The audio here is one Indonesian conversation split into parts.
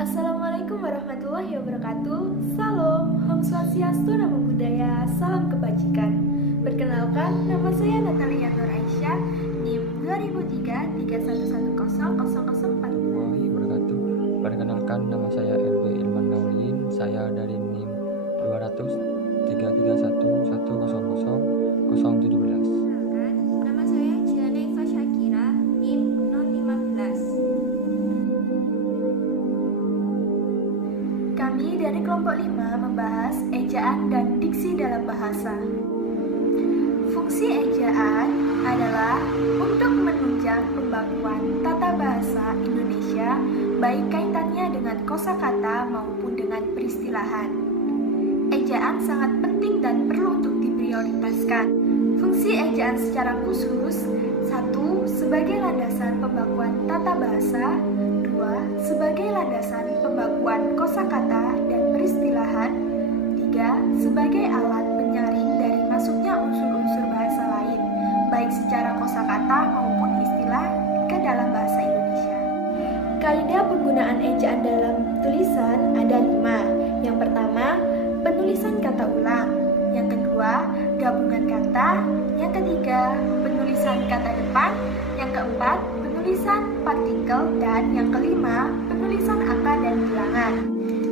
Assalamualaikum warahmatullahi wabarakatuh. Salam, Om Swastiastu, Namo Buddhaya, salam kebajikan. Perkenalkan, nama saya Natalia Nur Aisyah, NIM 2003 31100040. Perkenalkan, nama saya RB Ilman Nauliin. Saya dari NIM 200 331 100 017. Nama saya Jiana Eva Syakira, NIM 015. Kami dari kelompok 5 membahas ejaan dan diksi dalam bahasa. Fungsi ejaan adalah untuk menunjang pembakuan tata bahasa Indonesia, baik kaitannya dengan kosakata maupun dengan peristilahan. Ejaan sangat penting dan perlu untuk diprioritaskan. Fungsi ejaan secara khusus: 1. Sebagai landasan pembakuan tata bahasa. 2. Sebagai landasan pembakuan kosakata dan peristilahan. 3. Sebagai alat penyaring dari masuknya unsur-unsur bahasa lain, baik secara kosakata maupun istilah ke dalam bahasa Indonesia. Kaidah penggunaan ejaan dalam tulisan ada 5. Yang pertama, penulisan kata ulang. Yang kedua, gabungan kata. Yang ketiga, penulisan kata depan. Yang keempat, penulisan partikel. Dan yang kelima, penulisan angka dan bilangan.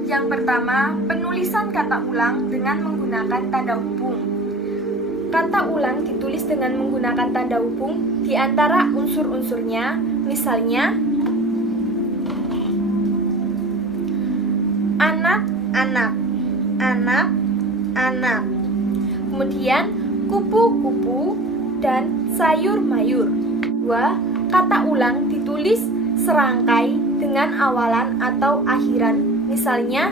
Yang pertama, penulisan kata ulang dengan menggunakan tanda hubung. Kata ulang ditulis dengan menggunakan tanda hubung di antara unsur-unsurnya, misalnya anak, anak, anak, anak. Kemudian kupu-kupu dan sayur-mayur. 2. Kata ulang ditulis serangkai dengan awalan atau akhiran, misalnya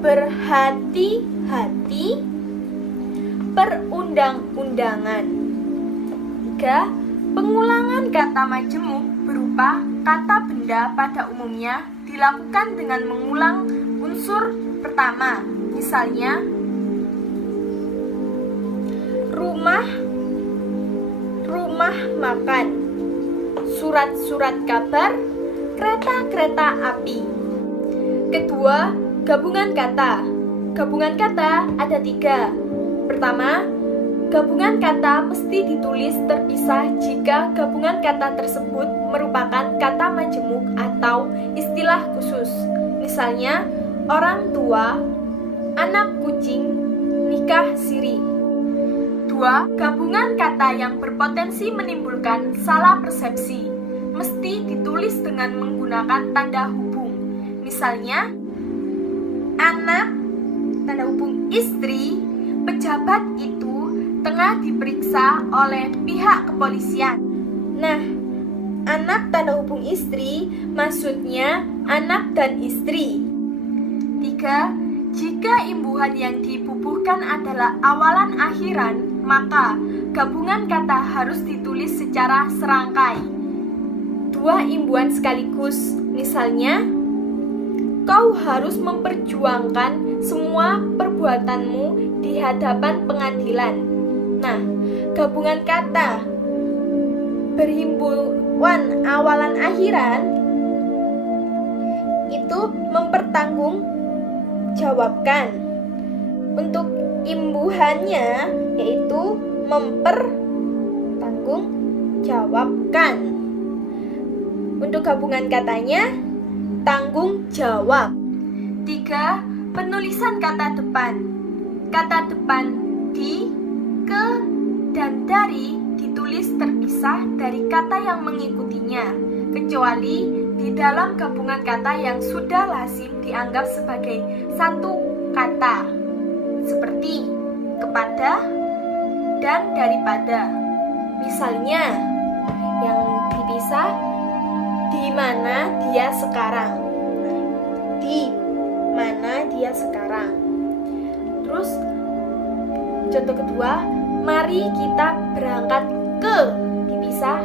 berhati-hati, perundang-undangan. 3. Pengulangan kata majemuk berupa kata benda pada umumnya dilakukan dengan mengulang unsur pertama, misalnya rumah, rumah makan, surat-surat kabar, kereta-kereta api. Kedua, gabungan kata. Gabungan kata ada 3. Pertama, gabungan kata mesti ditulis terpisah jika gabungan kata tersebut merupakan kata majemuk atau istilah khusus. Misalnya, orang tua, anak kucing, nikah siri. 2. Gabungan kata yang berpotensi menimbulkan salah persepsi mesti ditulis dengan menggunakan tanda hubung. Misalnya, anak, tanda hubung istri, pejabat itu tengah diperiksa oleh pihak kepolisian. Nah, anak tanda hubung istri maksudnya anak dan istri. 3. Jika imbuhan yang dibubuhkan adalah awalan akhiran, maka gabungan kata harus ditulis secara serangkai. 2 imbuhan sekaligus, misalnya kau harus memperjuangkan semua perbuatanmu di hadapan pengadilan. Nah, gabungan kata berhimbuan awalan akhiran itu mempertanggungjawabkan. Untuk imbuhannya yaitu mempertanggungjawabkan. Untuk gabungan katanya tanggung jawab. 3. Penulisan kata depan. Kata depan di, ke, dan dari ditulis terpisah dari kata yang mengikutinya, kecuali di dalam gabungan kata yang sudah lazim dianggap sebagai satu kata, seperti kepada dan daripada. Misalnya, yang dipisah, di mana dia sekarang. Di mana dia sekarang. Terus, contoh kedua, mari kita berangkat ke, dipisah,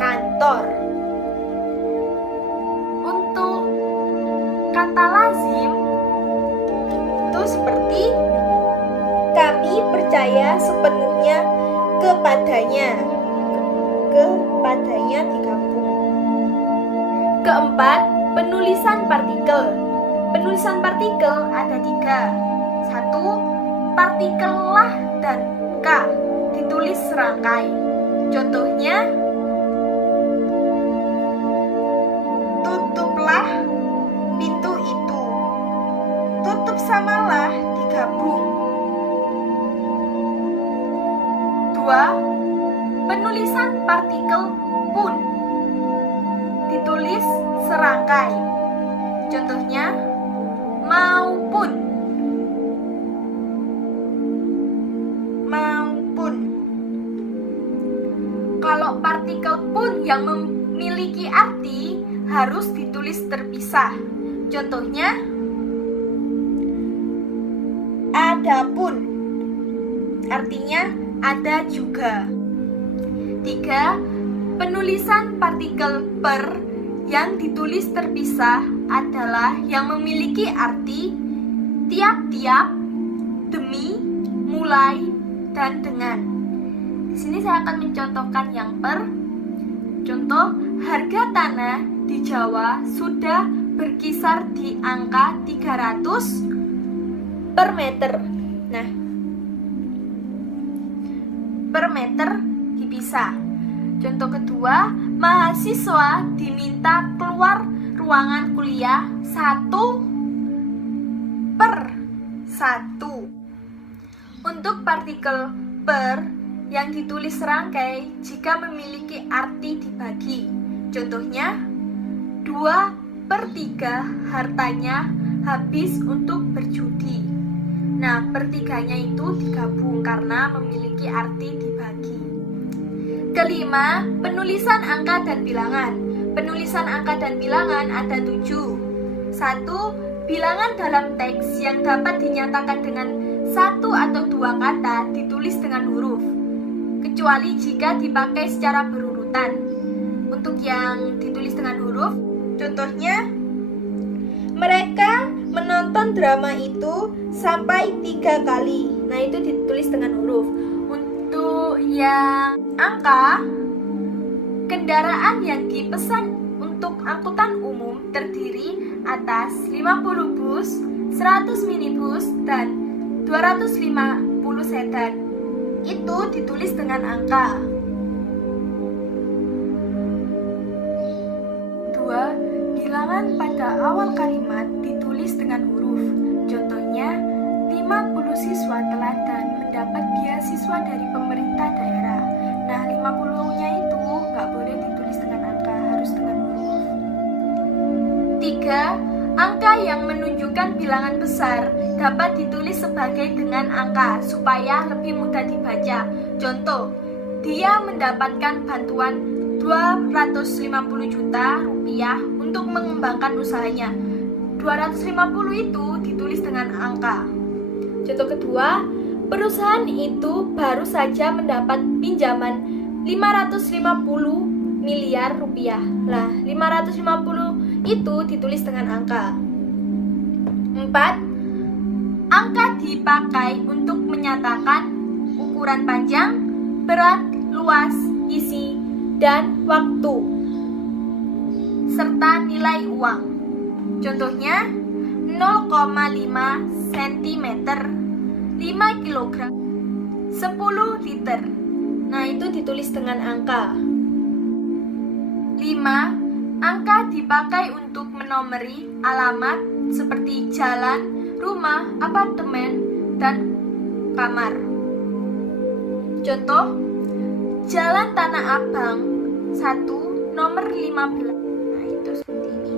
kantor. Untuk kata lazim itu seperti kami percaya sepenuhnya kepadanya. Kepadanya digabung. Keempat, penulisan partikel. Penulisan partikel ada 3. 1. Partikel lah dan K ditulis serangkai. Contohnya, tutuplah pintu itu. Tutup sama lah digabung. 2. Penulisan partikel pun ditulis serangkai. Contohnya, maupun. Kalau partikel pun yang memiliki arti harus ditulis terpisah. Contohnya, adapun, artinya ada juga. 3. Penulisan partikel per yang ditulis terpisah adalah yang memiliki arti tiap-tiap, demi, mulai, dan dengan. Di sini saya akan mencontohkan yang per. Contoh, harga tanah di Jawa sudah berkisar di angka 300 per meter. Nah, per meter dipisah. Contoh kedua, mahasiswa diminta keluar ruangan kuliah 1/1. Untuk partikel per yang ditulis serangkai jika memiliki arti dibagi. Contohnya, 2/3 hartanya habis untuk berjudi. Nah, per-3-nya itu digabung karena memiliki arti dibagi. Kelima, penulisan angka dan bilangan. Penulisan angka dan bilangan ada 7. 1. Bilangan dalam teks yang dapat dinyatakan dengan 1 atau 2 kata ditulis dengan huruf, kecuali jika dipakai secara berurutan. Untuk yang ditulis dengan huruf, contohnya, mereka menonton drama itu sampai 3 kali. Nah, itu ditulis dengan huruf. Untuk yang angka, kendaraan yang dipesan untuk angkutan umum terdiri atas 50 bus, 100 minibus, dan 250 sedan. Itu ditulis dengan angka. 2. Bilangan pada awal kalimat ditulis dengan huruf. Contohnya, 50 siswa teladan mendapat beasiswa dari pemerintah daerah. Nah, 50-nya itu nggak boleh ditulis dengan angka, harus dengan huruf. 3. Angka yang menunjukkan bilangan besar dapat ditulis sebagai dengan angka supaya lebih mudah dibaca. Contoh, dia mendapatkan bantuan 250 juta rupiah untuk mengembangkan usahanya. 250 itu ditulis dengan angka. Contoh kedua, perusahaan itu baru saja mendapat pinjaman 550 miliar rupiah. Lah, 550 itu ditulis dengan angka. 4. Angka dipakai untuk menyatakan ukuran panjang, berat, luas, isi, dan waktu, serta nilai uang. Contohnya, 0,5 cm, 5 kg, 10 liter. Nah, itu ditulis dengan angka. 5. Angka dipakai untuk menomori alamat seperti jalan, rumah, apartemen, dan kamar. Contoh, Jalan Tanah Abang 1 nomor 15. Nah, itu seperti ini.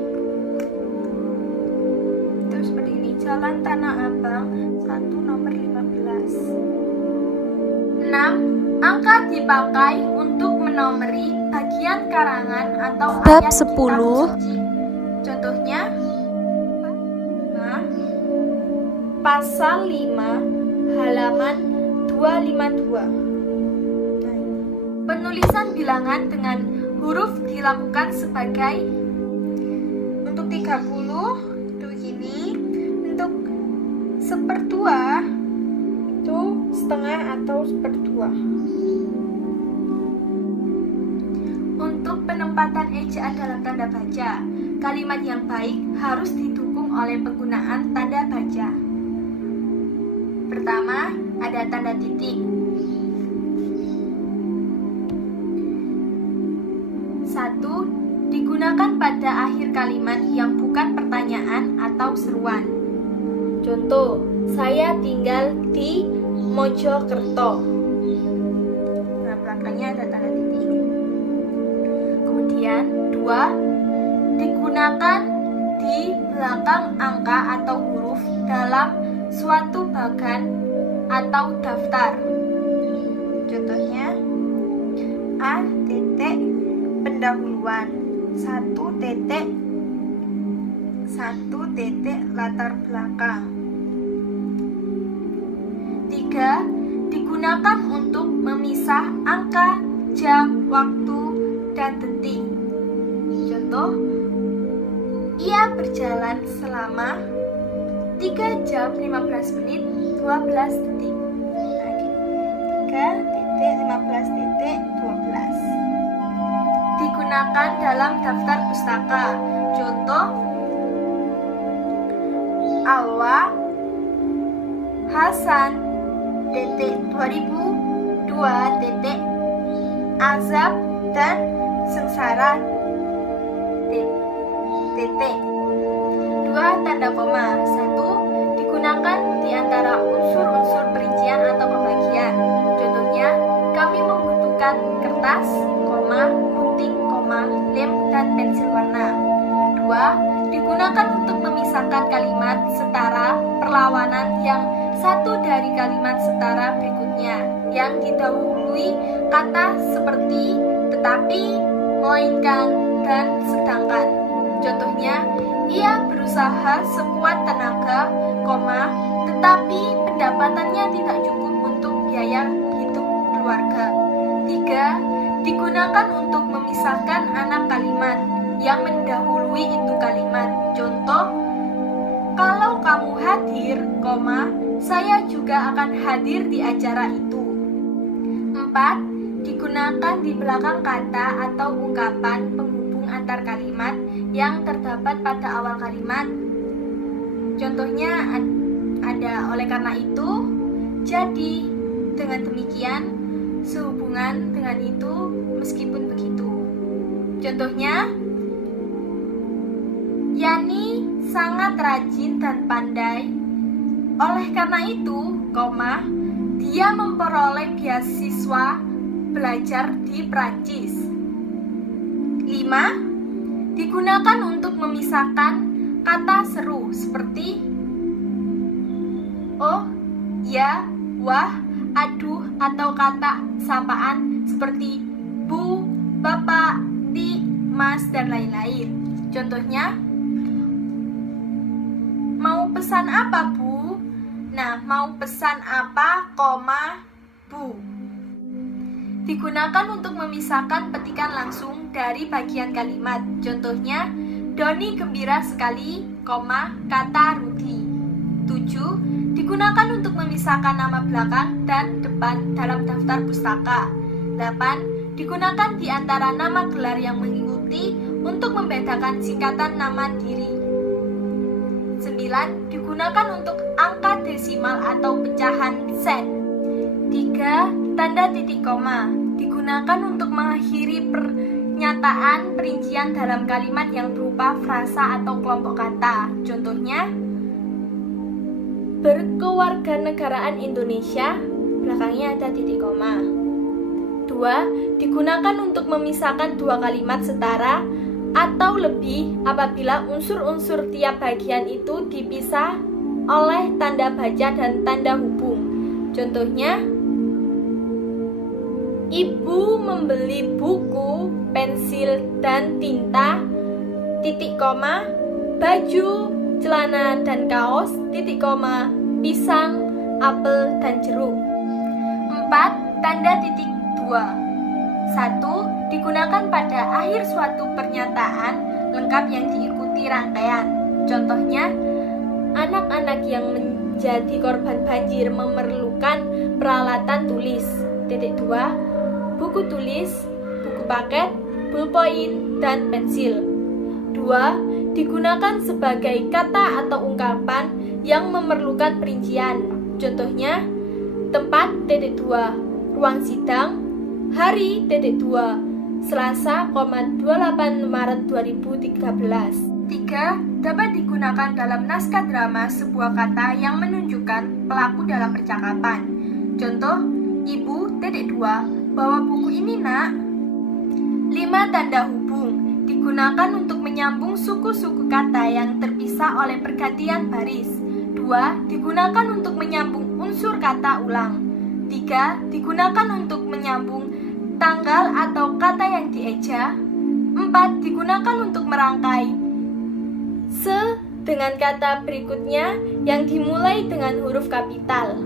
Itu seperti ini. Jalan Tanah Abang 1 nomor 15. 6. Angka dipakai untuk menomori bagian karangan atau Bab ayat 10. kitab suci. Contohnya, pasal 5 halaman 252. Penulisan bilangan dengan huruf dilakukan sebagai untuk 30 itu gini, untuk 1/2 itu setengah atau 1/2. Untuk penempatan ejaan dalam tanda baca, kalimat yang baik harus didukung oleh penggunaan tanda baca. Pertama, ada tanda titik. 1. Digunakan pada akhir kalimat yang bukan pertanyaan atau seruan. Contoh, saya tinggal di Mojokerto. Nah, belakangnya ada tanda titik. Kemudian, 2. Digunakan di belakang angka atau huruf dalam suatu bagan atau daftar. Contohnya, A titik pendahuluan, 1 titik latar belakang. 3. Digunakan untuk memisah angka, jam, waktu, dan detik. Contoh, ia berjalan selama 3 jam 15 menit 12 detik. Nah, gini. 3.15.12. Digunakan dalam daftar pustaka. Contoh, Alwa Hasan 2002 Azab dan Sengsara 2 tanda koma. 1. Digunakan di antara unsur-unsur perincian atau pembagian. Contohnya, kami membutuhkan kertas, gunting, lem, dan pensil warna. 2. Digunakan untuk memisahkan kalimat setara perlawanan yang satu dari kalimat setara berikutnya yang didahului kata seperti tetapi, melainkan, dan sedangkan. Contohnya, ia berusaha sekuat tenaga, tetapi pendapatannya tidak cukup untuk biaya hidup keluarga. 3. Digunakan untuk memisahkan anak kalimat yang mendahului itu kalimat. Contoh, kalau kamu hadir, saya juga akan hadir di acara itu. 4. Digunakan di belakang kata atau ungkapan penghubung antar kalimat yang terdapat pada awal kalimat. Contohnya ada oleh karena itu, jadi, dengan demikian, sehubungan dengan itu, meskipun begitu. Contohnya, Yani sangat rajin dan pandai. Oleh karena itu, dia memperoleh beasiswa belajar di Prancis. 5. Digunakan untuk memisahkan kata seru seperti oh, ya, wah, aduh, atau kata sapaan seperti bu, bapak, di, mas, dan lain-lain. Contohnya, mau pesan apa, Bu? Nah, mau pesan apa, Bu. Digunakan untuk memisahkan petikan langsung dari bagian kalimat. Contohnya, Doni gembira sekali, kata Rudi. 7. Digunakan untuk memisahkan nama belakang dan depan dalam daftar pustaka. 8. Digunakan di antara nama gelar yang mengikuti untuk membedakan singkatan nama diri. 9. Digunakan untuk angka desimal atau pecahan set. 3. Tanda titik koma digunakan untuk mengakhiri pernyataan perincian dalam kalimat yang berupa frasa atau kelompok kata. Contohnya, berkewarganegaraan Indonesia, belakangnya ada titik koma. 2. Digunakan untuk memisahkan dua kalimat setara atau lebih apabila unsur-unsur tiap bagian itu dipisah oleh tanda baca dan tanda hubung. Contohnya, ibu membeli buku, pensil, dan tinta, titik koma, baju, celana, dan kaos, titik koma, pisang, apel, dan jeruk. 4. Tanda titik 2. 1. Digunakan pada akhir suatu pernyataan lengkap yang diikuti rangkaian. Contohnya, anak-anak yang menjadi korban banjir memerlukan peralatan tulis. Titik 2. Buku tulis, buku paket, pulpoin, dan pensil. 2. digunakan sebagai kata atau ungkapan yang memerlukan perincian. Contohnya, tempat (2), ruang sidang, hari (2), Selasa, 28 Maret 2013. 3. Dapat digunakan dalam naskah drama sebuah kata yang menunjukkan pelaku dalam percakapan. Contoh, Ibu (2) bawa buku ini, Nak. 5. Tanda hubung digunakan untuk menyambung suku-suku kata yang terpisah oleh pergantian baris. 2. Digunakan untuk menyambung unsur kata ulang. 3. Digunakan untuk menyambung tanggal atau kata yang dieja. 4. Digunakan untuk merangkai dengan kata berikutnya yang dimulai dengan huruf kapital.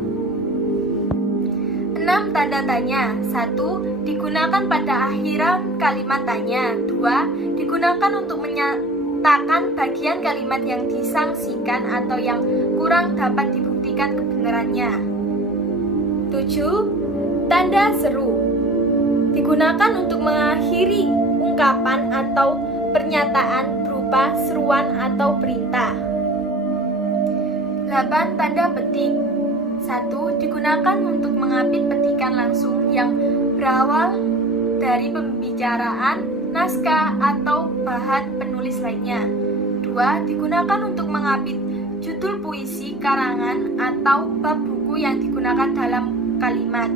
6. Tanda tanya. 1. Digunakan pada akhiran kalimat tanya. 2. Digunakan untuk menyatakan bagian kalimat yang disangsikan atau yang kurang dapat dibuktikan kebenarannya. 7. Tanda seru digunakan untuk mengakhiri ungkapan atau pernyataan berupa seruan atau perintah. 8. Tanda petik. 1. Digunakan untuk mengapit petikan langsung yang berawal dari pembicaraan, naskah, atau bahan penulis lainnya. 2. Digunakan untuk mengapit judul puisi, karangan, atau bab buku yang digunakan dalam kalimat.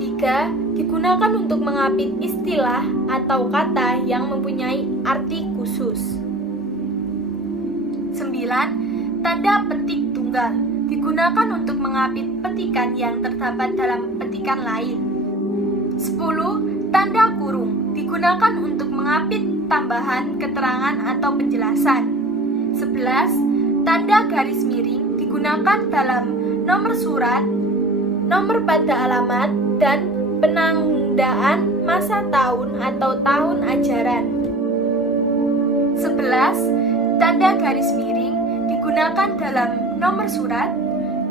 3. Digunakan untuk mengapit istilah atau kata yang mempunyai arti khusus. 9. Tanda petik tunggal digunakan untuk mengapit petikan yang terdapat dalam petikan lain. 10. Tanda kurung digunakan untuk mengapit tambahan keterangan atau penjelasan. 11. Tanda garis miring digunakan dalam nomor surat, nomor pada alamat, dan penandaan masa tahun atau tahun ajaran. 11. Tanda garis miring digunakan dalam nomor surat,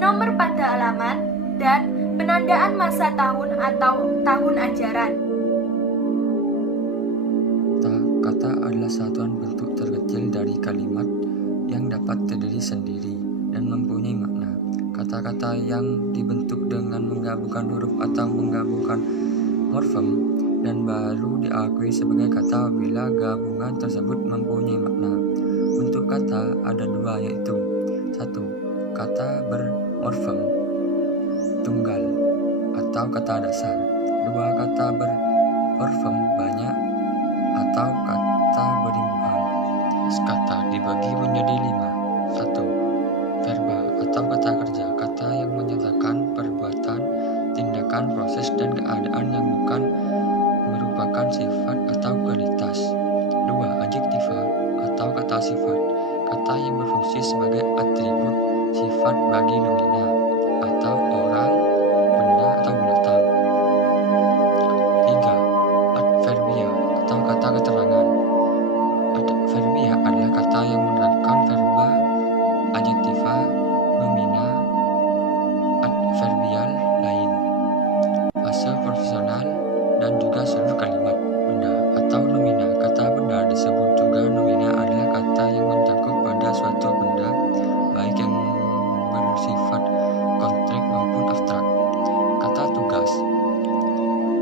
nomor pada alamat, dan penandaan masa tahun atau tahun ajaran. Kata adalah satuan bentuk terkecil dari kalimat yang dapat terdiri sendiri dan mempunyai makna. Kata-kata yang dibentuk dengan menggabungkan huruf atau menggabungkan morfem dan baru diakui sebagai kata bila gabungan tersebut mempunyai makna. Bentuk kata ada dua, yaitu 1. Kata bermorfem tunggal atau kata dasar. 2. Kata bermorfem banyak atau kata berimbuhan. Kata dibagi menjadi 5. 1. Verba atau kata kerja, kata yang menyatakan perbuatan, tindakan, proses, dan keadaan yang bukan merupakan sifat atau kualitas. 2. Adjektiva atau kata sifat, kata yang berfungsi sebagai atribut sifat bagi nomina atau orang, benda, atau binatang. 3. Adverbia atau kata keterangan. Adverbia adalah kata yang menerangkan verba, adjektiva, nomina, adverbial lain, fase profesional, dan juga seluruh kalimat. Benda atau nomina, kata benda disebut juga nomina, adalah kata yang mencakup pada suatu benda, baik yang bersifat konkret maupun abstrak. Kata tugas.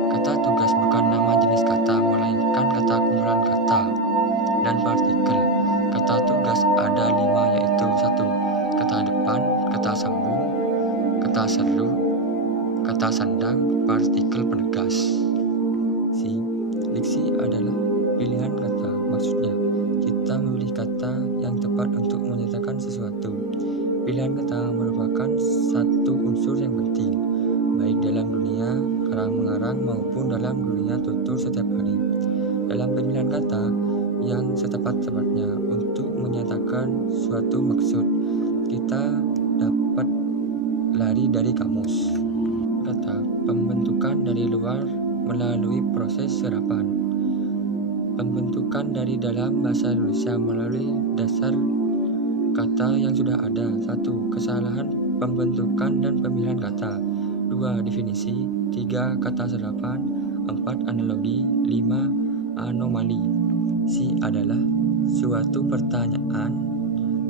Kata tugas bukan nama jenis kata, melainkan kata kumpulan kata dan partikel. Kata tugas ada 5, yaitu 1. Kata depan, kata sambung, kata seru, kata sandang, partikel penegas. Diksi adalah pilihan kata, maksudnya kita memilih kata yang tepat untuk menyatakan sesuatu. Pilihan kata merupakan satu unsur yang penting, baik dalam dunia karang-mengarang maupun dalam dunia tutur setiap hari. Dalam pemilihan kata yang setepat-tepatnya untuk menyatakan suatu maksud, kita dapat lari dari kamus. Kata pembentukan dari luar melalui proses serapan. Pembentukan dari dalam bahasa Indonesia melalui dasar kata yang sudah ada. 1. Kesalahan pembentukan dan pemilihan kata. 2. Definisi. 3. Kata serapan. 4. Analogi. 5. Anomali. C adalah suatu pertanyaan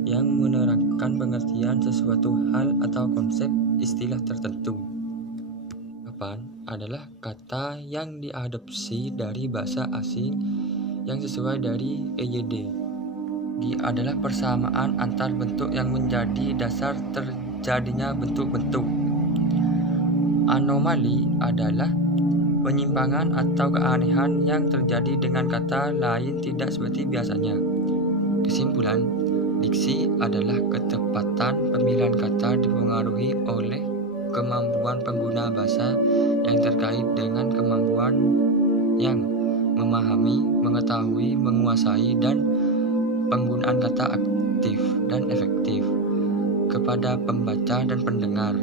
yang menerangkan pengertian sesuatu hal atau konsep istilah tertentu. Ungkapan adalah kata yang diadopsi dari bahasa asing yang sesuai dari EYD. Gi adalah persamaan antar bentuk yang menjadi dasar terjadinya bentuk-bentuk. Anomali adalah penyimpangan atau keanehan yang terjadi dengan kata lain tidak seperti biasanya. Kesimpulan, diksi adalah ketepatan pemilihan kata dipengaruhi oleh kemampuan pengguna bahasa yang terkait dengan kemampuan yang memahami, mengetahui, menguasai, dan penggunaan kata aktif dan efektif kepada pembaca dan pendengar.